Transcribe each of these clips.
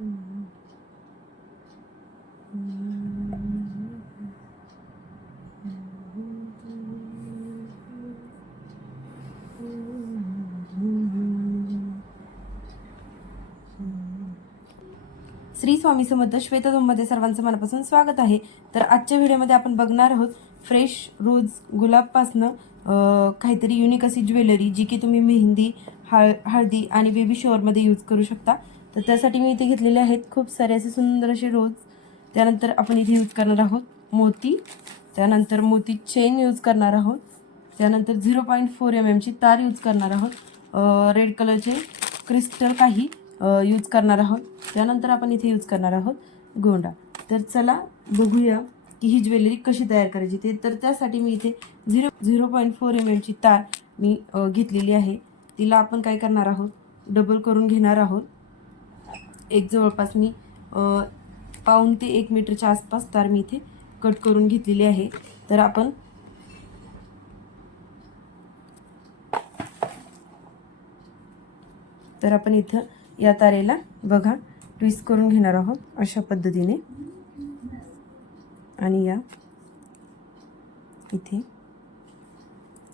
श्री स्वामी समर्थ श्वेतधूममध्ये सर्वांचं मनापासून स्वागत आहे. तर आजच्या व्हिडिओमध्ये आपण बघणार आहोत फ्रेश रोज गुलाबपासनं काहीतरी युनिक अशी ज्वेलरी जी की तुम्ही मेहंदी, हळदी आणि बेबी शॉवरमध्ये यूज करू शकता. तर त्यासाठी मी इथे घेतलेले आहेत खूप सारे असे सुंदर असे रोज. त्यानंतर आपण इथे यूज करणार आहोत मोती, त्यानंतर मोती चेन यूज करणार आहोत, त्यानंतर 0.4 mm ची तार यूज करणार आहोत, रेड कलरचे क्रिस्टल काही यूज करणार आहोत, त्यानंतर आपण इथे यूज करणार आहोत गोंडा. तर चला बघूया की ही ज्वेलरी कशी तयार करायची ते. तर त्यासाठी मी इथे 0.4 mm ची तार मी घेतलेली आहे. तिला आपण काय करणार आहोत, डबल करून घेणार आहोत. एक जवळपास मी 1.5 ते 1 मीटरच्या आसपास तार मी इथे कट करून घेतलेली आहे. तर आपण इथं या तारेला बघा ट्विस्ट करून घेणार आहोत अशा पद्धतीने. आणि या इथे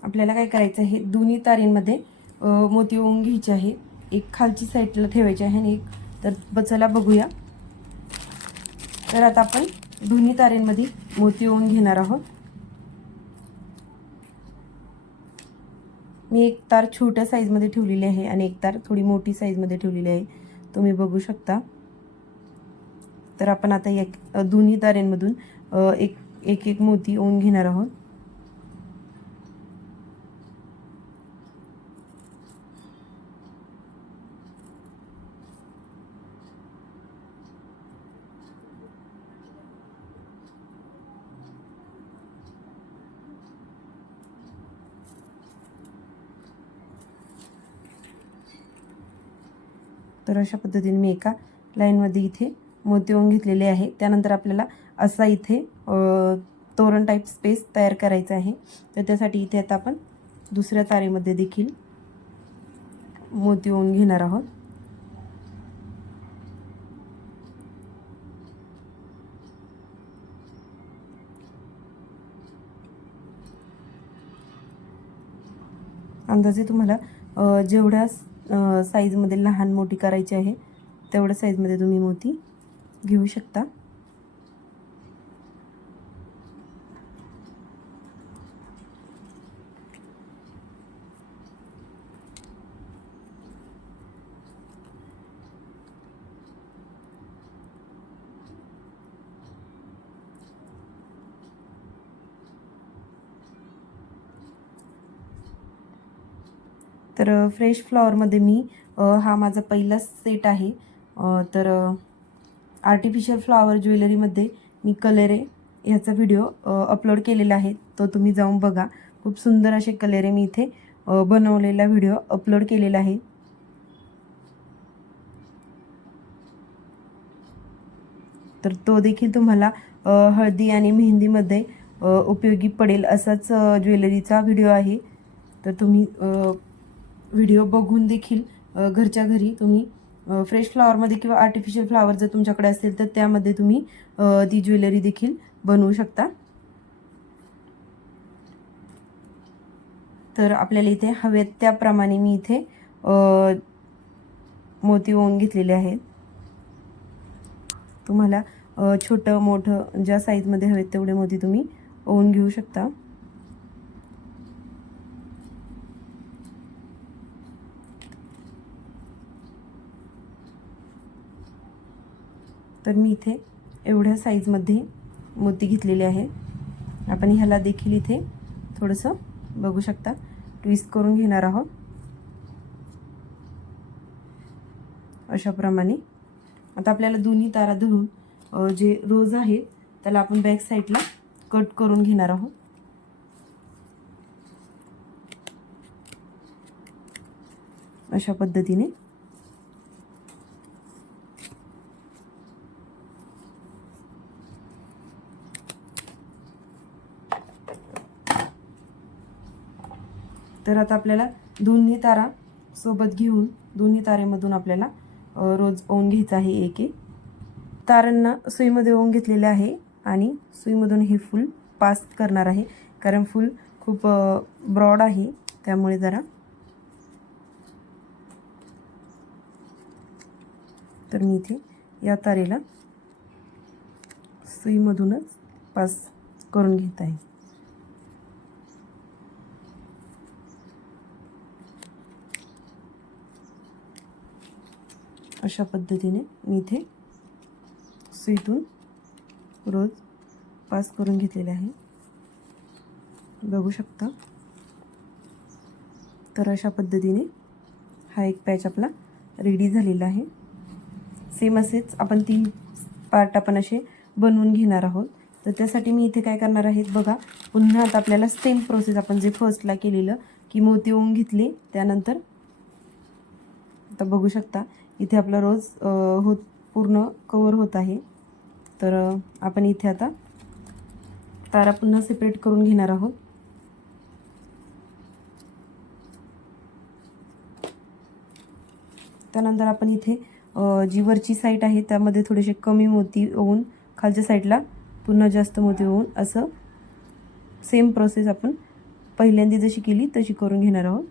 आपल्याला काय करायचं आहे, दोन्ही तारेंमध्ये मोती ओवून घ्यायचे आहे. एक खालची साईडला ठेवायची आहे आणि एक तर चला बघूया. तर आता आपण दोन्ही तारेंमध्ये मोती ओवून घेणार आहोत. मी एक तार छोट्या साईजमध्ये ठेवलेली आहे आणि एक तार थोडी मोठी साईजमध्ये ठेवलेली आहे, तुम्ही बघू शकता. तर आपण आता एक दोन्ही तारेंमधून एक एक मोती ओवून घेणार आहोत. तर अशा पद्धतीने मी एका लाईनमध्ये इथे मोती ओवून घेतलेले आहे. त्यानंतर आपल्याला असा इथे तोरण टाईप स्पेस तयार करायचा आहे. तर त्यासाठी इथे आता आपण दुसऱ्या तारेमध्ये देखील मोती ओवून घेणार आहोत. अंदाजे तुम्हाला जेवढ्या साईजमध्ये लहान मोठी करायची आहे तेवढ्या साईजमध्ये तुम्ही मोती घेऊ शकता. तर फ्रेश फ्लॉवरमध्ये मी हा माझा पहिला सेट आहे. तर आर्टिफिशियल फ्लॉवर ज्वेलरीमध्ये मी कलेरे ह्याचा व्हिडिओ अपलोड केलेला आहे, तो तुम्ही जाऊन बघा. खूप सुंदर असे कलेरे मी इथे बनवलेला व्हिडिओ अपलोड केलेला आहे. तर तो देखील तुम्हाला हळदी आणि मेहंदीमध्ये उपयोगी पडेल असाच ज्वेलरीचा व्हिडिओ आहे. तर तुम्ही व्हिडिओ बघून देखील घरच्या घरी तुम्ही फ्रेश फ्लॉवरमध्ये किंवा आर्टिफिशियल फ्लॉवर जर तुमच्याकडे असेल तर त्यामध्ये तुम्ही ती ज्वेलरी देखील बनवू शकता. तर आपल्याला इथे हवेत त्याप्रमाणे मी इथे मोती ओवून घेतलेले आहेत. तुम्हाला छोटं मोठं ज्या साईजमध्ये हवेत तेवढे मोती तुम्ही ओवून घेऊ शकता. तर मी इथे एवढ्या साईजमध्ये मोती घेतलेले आहे. आपण ह्याला देखील इथे थोडंसं बघू शकता ट्विस्ट करून घेणार आहोत अशाप्रमाणे. आता आपल्याला दोन्ही तारा धरून जे रोज आहे त्याला आपण बॅक साईडला कट करून घेणार आहोत. अशा पद्धतीने तर आता आपल्याला दोन्ही तारा सोबत घेऊन दोन्ही तारेमधून आपल्याला रोज ओवून घ्यायचा आहे एक एक. तारांना सुईमध्ये ओवून घेतलेले आहे आणि सुईमधून हे फूल पास करणार आहे, कारण फूल खूप ब्रॉड आहे त्यामुळे जरा. तर मी इथे या तारेला सुईमधूनच पास करून घेत आहे. अशा पद्धतीने मी इथे सुईतून रोज पास करून घेतलेले आहे, बघू शकता. तर अशा पद्धतीने हा एक पॅच आपला रेडी झालेला आहे. सेम असेच आपण 3 पार्ट आपण असे बनवून घेणार आहोत. तर त्यासाठी मी इथे काय करणार आहे बघा, पुन्हा आता आपल्याला सेम प्रोसेस आपण जे फर्स्टला केलेलं की मोती ओवून घेतले, त्यानंतर आता बघू शकता इथे आपला रोज पूर्ण कवर होत आहे. तर आपण इथे आता तारा पुन्हा सेपरेट करून घेणार आहोत. त्यानंतर आपण इथे जी वरची साईड आहे त्यामध्ये थोडेसे कमी मोती ओवून खालच्या साईडला पुन्हा जास्त मोती ओवून असं सेम प्रोसेस आपण पहिल्यांदा जशी केली तशी करून घेणार आहोत.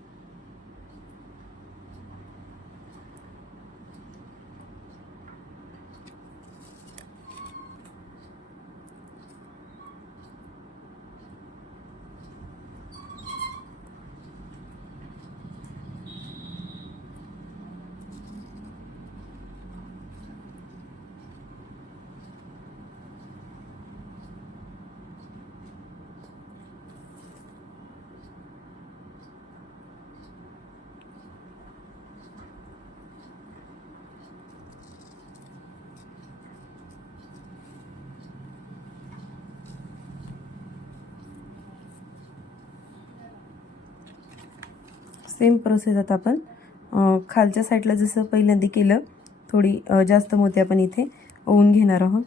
सेम प्रोसेस आता आपण खालच्या साईडला जसं पहिल्यांदा केलं, थोडी जास्त मोती आपण इथे ओवून घेणार आहोत.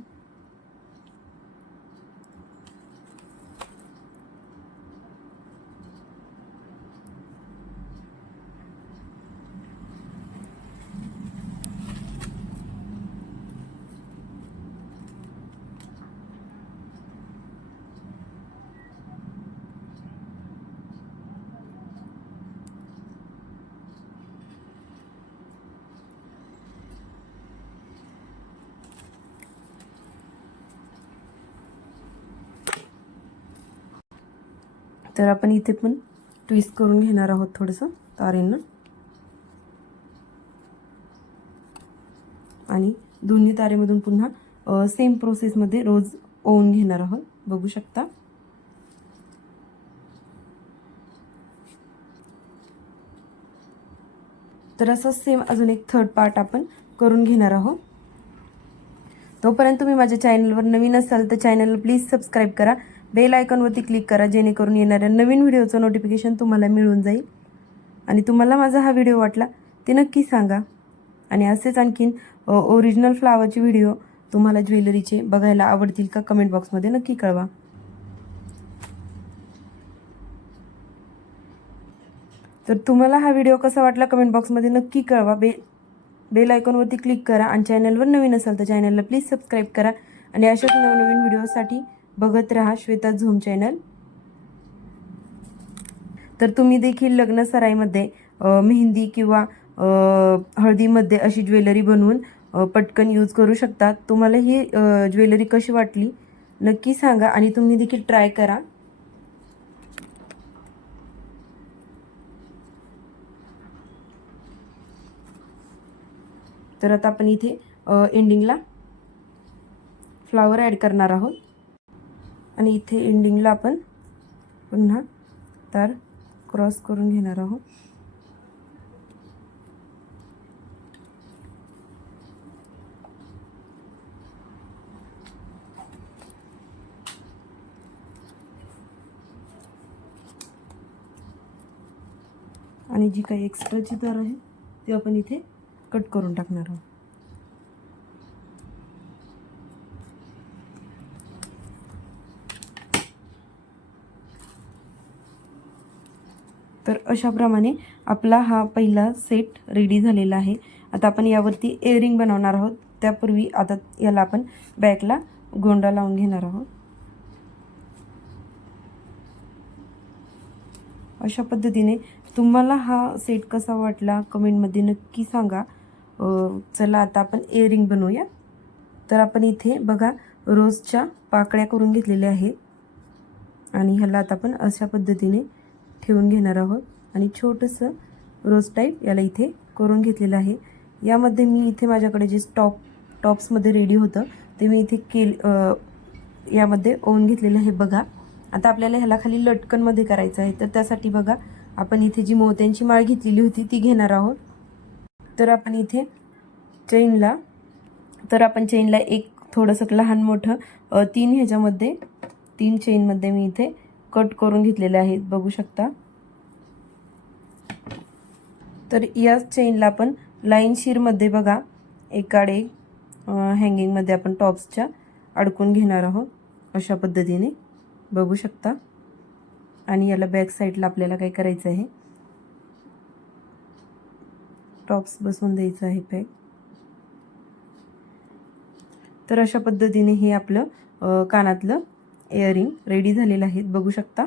तर आपण इथे पण ट्विस्ट करून घेणार आहोत थोडंसं तारेनं, आणि दोन्ही तारेमधून पुन्हा सेम प्रोसेसमध्ये रोज ओवून घेणार आहोत, बघू शकता. तर असं सेम अजून एक थर्ड पार्ट आपण करून घेणार आहोत. तोपर्यंत तुम्ही माझ्या चॅनलवर नवीन असाल तर चॅनलला प्लीज सबस्क्राईब करा, बेल आयकॉनवरती क्लिक करा, जेणेकरून येणाऱ्या नवीन व्हिडिओचं नोटिफिकेशन तुम्हाला मिळून जाईल. आणि तुम्हाला माझा हा व्हिडिओ वाटला ते नक्की सांगा. आणि असेच आणखीन ओरिजिनल फ्लावरचे व्हिडिओ तुम्हाला ज्वेलरीचे बघायला आवडतील का कमेंट बॉक्समध्ये नक्की कळवा. तर तुम्हाला हा व्हिडिओ कसा वाटला कमेंट बॉक्समध्ये नक्की कळवा. बेल आयकॉनवरती क्लिक करा आणि चॅनलवर नवीन असाल तर चॅनलला प्लीज सबस्क्राईब करा. आणि अशाच नवनवीन व्हिडिओसाठी बघत राहा श्वेता झूम चॅनल. तर तुम्ही देखील लग्न सराईमध्ये मेहंदी किंवा हळदीमध्ये अशी ज्वेलरी बनवून पटकन यूज करू शकता. तुम्हाला ही ज्वेलरी कशी वाटली नक्की सांगा आणि तुम्ही देखील ट्राय करा. तर आता आपण इथे एंडिंगला फ्लावर ॲड करणार आहोत आणि इथे एंडिंगला आपण पुन्हा तार क्रॉस करून घेणार आहोत. आणि जी काही एक्स्ट्राची तार आहे ती आपण इथे कट करून टाकणार आहोत. तर अशाप्रमाणे आपला हा पहिला सेट रेडी झालेला आहे. आता आपण यावरती इयरिंग बनवणार आहोत. त्यापूर्वी आता याला आपण बॅकला गोंडा लावून घेणार आहोत. अशा पद्धतीने तुम्हाला हा सेट कसा वाटला कमेंटमध्ये नक्की सांगा. चला आता आपण इयरिंग बनवूया. तर आपण इथे बघा रोजच्या पाकळ्या करून घेतलेल्या आहेत आणि ह्याला आता आपण अशा पद्धतीने ठेवून घेणार आहोत आणि छोटंसं रोज टाईप याला इथे करून घेतलेलं आहे. यामध्ये मी इथे माझ्याकडे जे टॉप्समध्ये रेडी होतं ते मी इथे यामध्ये ओवून घेतलेलं आहे बघा. आता आपल्याला ह्याला खाली लटकनमध्ये करायचं आहे. तर त्यासाठी बघा आपण इथे जी मोत्यांची माळ घेतलेली होती ती घेणार आहोत. तर आपण इथे चेनला एक थोडंसं लहान मोठं 3 चेनमध्ये मी इथे कट करून घेतलेले आहेत बघू शकता. तर या चेनला आपण लाईन शिरमध्ये बघा एकाडे हँगिंगमध्ये आपण टॉप्सच्या अडकून घेणार आहोत अशा पद्धतीने बघू शकता. आणि याला बॅक साईडला आपल्याला काय करायचं आहे, टॉप्स बसवून द्यायचं आहे पॅक. तर अशा पद्धतीने हे आपलं कानातलं इयरिंग रेडी झालेलं आहे बघू शकता.